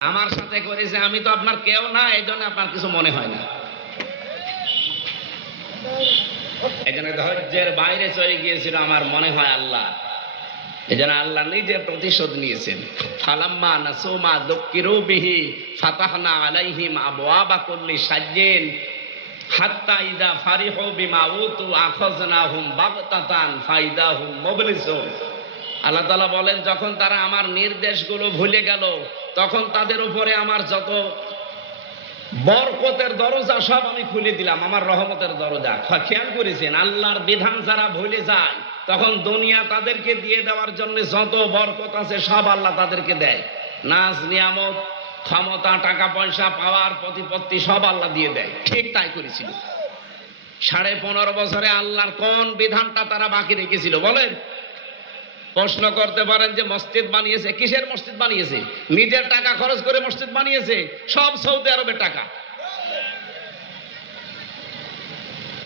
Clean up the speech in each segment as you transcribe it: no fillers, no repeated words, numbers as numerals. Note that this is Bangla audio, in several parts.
আমার সাথে করেছে, আমি তো আপনার কেউ না, এই জন্য আপনার কিছু মনে হয় না। এই জন্য ধৈর্যের বাইরে চলে গিয়েছিল আমার মনে হয় আল্লাহ। এই জন্য আল্লাহ নিজে প্রতিশোধ নিয়েছেন। ফালাম্মা নাসুমা যুক্কিরু বিহি ফাতাহনা আলাইহিম আবওয়াবা কুল্লি শাইইন হাত্তা ইযা ফারিহু বিমা উতু আখাযনাহুম বাগতাতান ফাইদাহুম মুবলিসুন। আল্লাহ তাআলা বলেন, যখন তারা আমার নির্দেশগুলো ভুলে গেল, তখন তাদের উপরে আমার যত বরকতের দরজা সব আমি খুলে দিলাম, আমার রহমতের দরজা। খেয়াল করেছেন, আল্লাহর বিধান যারা ভুলে যায়, তখন দুনিয়া তাদেরকে দিয়ে দেওয়ার জন্য যত বরকত আছে সব আল্লাহ তাদেরকে দেয়। নাজ নিয়ামত, ক্ষমতা, টাকা পয়সা, পাওয়ার, প্রতিপত্তি সব আল্লাহ দিয়ে দেয়। ঠিক তাই করেছিল। 15.5 বছরে আল্লাহর কোন বিধানটা তারা বাকি রেখেছিল বলেন? প্রশ্ন করতে পারেন যে মসজিদ বানিয়েছে, কিসের মসজিদ বানিয়েছে? নিজের টাকা খরচ করে মসজিদ বানিয়েছে, সব সৌদি আরবের টাকা।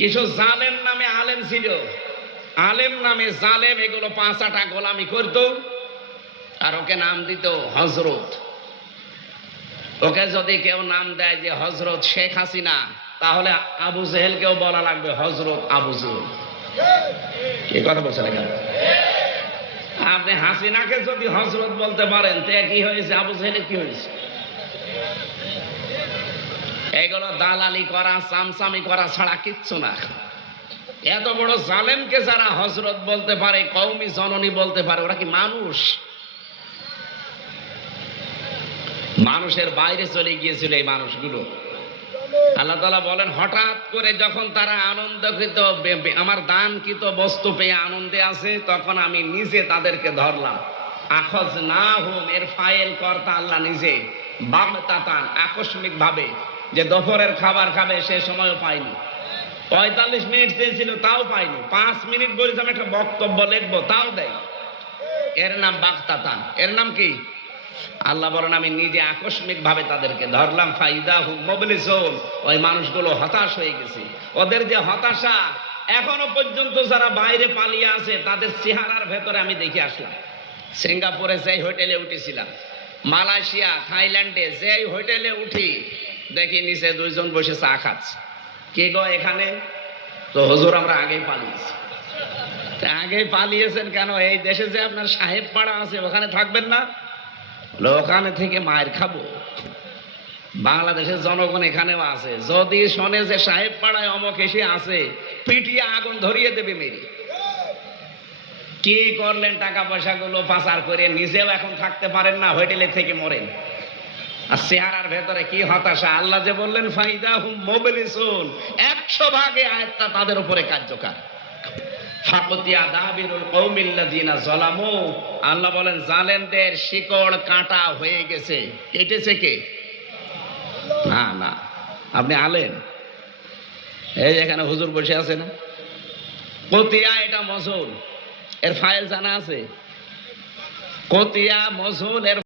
কিছু জালেম নামে আলেম ছিল, আলেম নামে জালেম, এগুলো 5 আটা গোলামি করত, আর ওকে নাম দিত হজরত। ওকে যদি কেউ নাম দেয় যে হজরত শেখ হাসিনা, তাহলে আবু জেহেলকেও বলা লাগবে হজরত আবু জেহেল। কি কথা বলছেন এখানে? আপনি হাসিনাকে যদি হজরত বলতে পারেন, তে কি হয়েছে? আবু জেহেলের কি হয়েছে? এগুলো দালালি করা, চামচামি করা ছাড়া কিচ্ছু না। এত বড় জালেমকে যারা হজরত বলতে পারে, কওমি জননী বলতে পারে, ওরা কি মানুষ? মানুষের বাইরে চলে গিয়েছিল এই মানুষগুলো। আল্লাহ তাআলা বলেন, হঠাৎ করে যখন তারা আনন্দকৃত, আমার দানকৃত বস্তু পেয়ে আনন্দে আছে, তখন আমি নিজে তাদেরকে ধরলাম। আখাযনাহুম, এর ফাইল কর্তা আল্লাহ নিজে। বাগতাতান, আকস্মিক ভাবে, যে দুপুরের খাবার খাবে সে সময়ও পাইনি। 45 মিনিট চেয়েছিল, তাও পাইনি। 5 মিনিট বলেছে আমি একটা বক্তব্য লিখবো, তাও দেয়। এর নাম বাগতাতান। এর নাম কি? আল্লাহ বলেন, আমি নিজে আকস্মিক ভাবে তাদেরকে ধরলাম। ফাইদাহুম মুবলিসুন, ওই মানুষগুলো হতাশ হয়ে গেছে। ওদের যে হতাশা, এখনো পর্যন্ত যারা বাইরে পালিয়ে আছে তাদের চেহারার ভেতরে আমি দেখে আসলাম। সিঙ্গাপুরে যেই হোটেলে উঠেছিলাম, মালয়েশিয়া, থাইল্যান্ডে যেই হোটেলে উঠি, দেখি নিচে 2 জন বসে চা খাচ্ছে। কে গো এখানে? তো হুজুর আমরা আগেই পালিয়েছি। আগে পালিয়েছেন কেন? এই দেশে যে আপনার সাহেব পাড়া আছে, ওখানে থাকবেন না? ওখানে থেকে মায়ের খাবো। বাংলাদেশের জনগণ এখানেও আছে, যদি শোনে যে সাহেব পাড়ায় অমক এসে আছে, পিটিয়ে আগুন ধরিয়ে দেবে মেরে। কি করলেন? টাকা পয়সা গুলো পাচার করে নিজেও এখন থাকতে পারেন না, হোটেলে থেকে মরেন। আর চেহারার ভেতরে কি হতাশা! আল্লাহ যে বললেন ফাইদাহুম মুবলিসুন, 100 ভাগে আয়াতটা তাদের উপরে কার্যকর। ফাকুতিয়া দাবিরুল কওমিল্লাযিনা যালামু, আল্লাহ বলেন জালেমদের শিকড় কাটা হয়ে গেছে। কেটেছে কে? না না, আপনি আলেম। এই এখানে হুজুর বসে আছে না? কতিয়া, এটা মজুল, এর ফাইল জানা আছে? কতিয়া মজুল, এর